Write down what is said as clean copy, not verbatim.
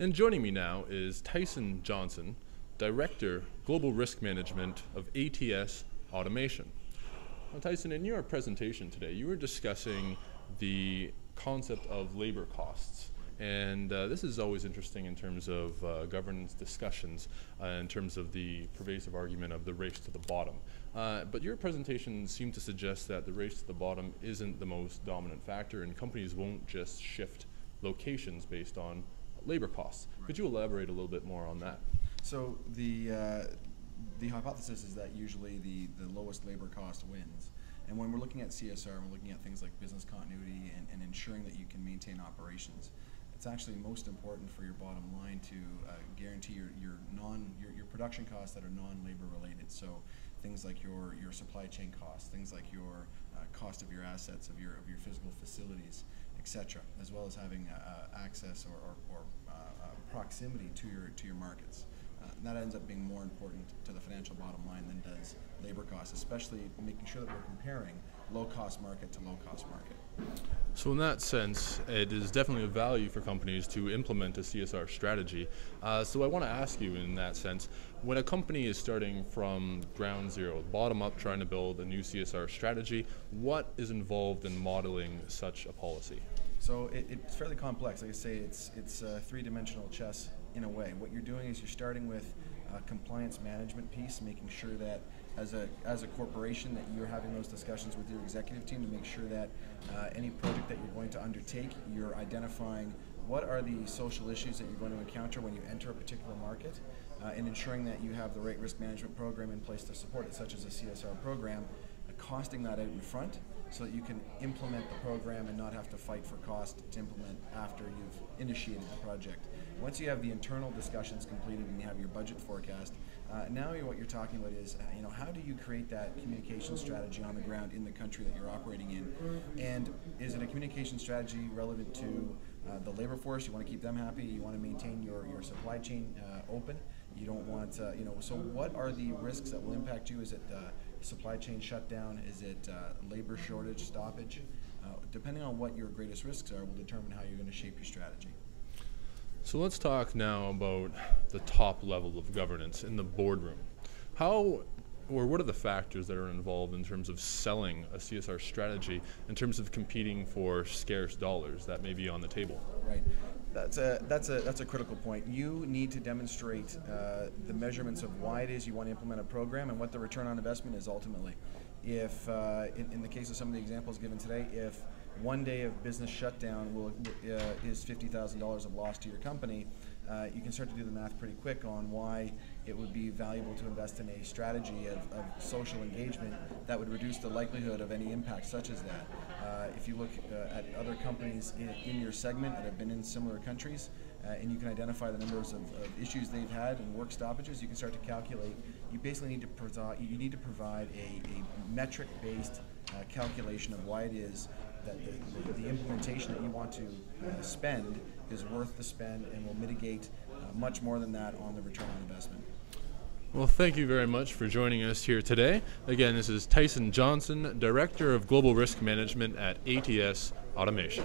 And joining me now is Tyson Johnson, Director, Global Risk Management of ATS Automation. Now, Tyson, in your presentation today, you were discussing the concept of labor costs. And this is always interesting in terms of governance discussions, in terms of the pervasive argument of the race to the bottom. But your presentation seemed to suggest that the race to the bottom isn't the most dominant factor, and companies won't just shift locations based on labor costs. Right. Could you elaborate a little bit more on that? So the hypothesis is that usually the lowest labor cost wins. And when we're looking at CSR, we're looking at things like business continuity and ensuring that you can maintain operations. It's actually most important for your bottom line to guarantee your production costs that are non-labor related. So things like your supply chain costs, things like your cost of your assets, of your physical facilities, etc., as well as having access or proximity to your markets. That ends up being more important to the financial bottom line than does labor costs, especially making sure that we're comparing low-cost market to low-cost market. So in that sense, it is definitely a value for companies to implement a CSR strategy. So I want to ask you in that sense, when a company is starting from ground zero, bottom up, trying to build a new CSR strategy, what is involved in modeling such a policy? So it's fairly complex. Like I say, it's three-dimensional chess in a way. What you're doing is you're starting with a compliance management piece, making sure that as a corporation that you're having those discussions with your executive team to make sure that any project that you're going to undertake, you're identifying what are the social issues that you're going to encounter when you enter a particular market, and ensuring that you have the right risk management program in place to support it, such as a CSR program, costing that out in front so that you can implement the program and not have to fight for cost to implement after you've initiated the project. Once you have the internal discussions completed and you have your budget forecast, now what you're talking about is how do you create that communication strategy on the ground in the country that you're operating in, and is it a communication strategy relevant to the labor force? You want to keep them happy, you want to maintain your supply chain open, you don't want so what are the risks that will impact you? Is it supply chain shutdown? Is it labor shortage, stoppage? Depending on what your greatest risks are will determine how you're going to shape your strategy. So let's talk now about the top level of governance in the boardroom. What are the factors that are involved in terms of selling a CSR strategy, in terms of competing for scarce dollars that may be on the table? Right. That's a critical point. You need to demonstrate the measurements of why it is you want to implement a program and what the return on investment is ultimately. If, in the case of some of the examples given today, if one day of business shutdown is $50,000 of loss to your company, you can start to do the math pretty quick on why it would be valuable to invest in a strategy of social engagement that would reduce the likelihood of any impact such as that. If you look at other companies in your segment that have been in similar countries, and you can identify the numbers of issues they've had and work stoppages, you can start to calculate. You basically need to provide a metric-based calculation of why it is that the implementation that you want to spend is worth the spend and will mitigate much more than that on the return on investment. Well, thank you very much for joining us here today. Again, this is Tyson Johnson, Director of Global Risk Management at ATS Automation.